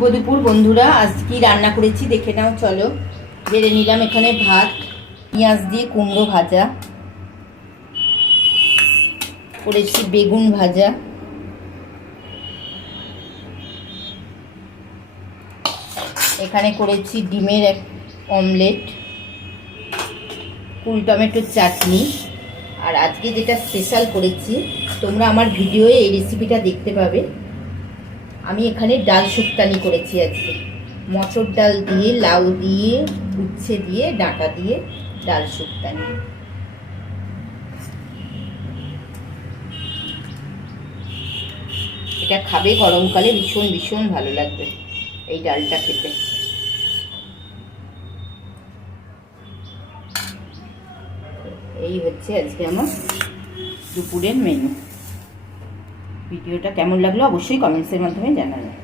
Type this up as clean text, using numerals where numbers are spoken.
শুভ দুপুর বন্ধুরা। আজ কি রান্না করেছি দেখে নাও চলো। বেড়ে নিলাম এখানে ভাত, পেঁয়াজ দিয়ে কুমড়ো ভাজা করেছি, বেগুন ভাজা, এখানে করেছি ডিমের এক অমলেট, কুল টমেটোর চাটনি। আর আজকে যেটা স্পেশাল করেছি, তোমরা আমার ভিডিওয়ে এই রেসিপিটা দেখতে পাবে। আমি এখানে ডাল শুক্তানি করেছি আজকে, মটর ডাল দিয়ে, লাউ দিয়ে, উচ্ছে দিয়ে, ডাঁটা দিয়ে ডাল শুক্তানি। এটা খাবে গরমকালে, ভীষণ ভীষণ ভালো লাগবে এই ডালটা খেতে। এই হচ্ছে আজকে আমার দুপুরের মেনু। ভিডিওটা কেমন লাগলো অবশ্যই কমেন্টসের মাধ্যমে জানাবেন।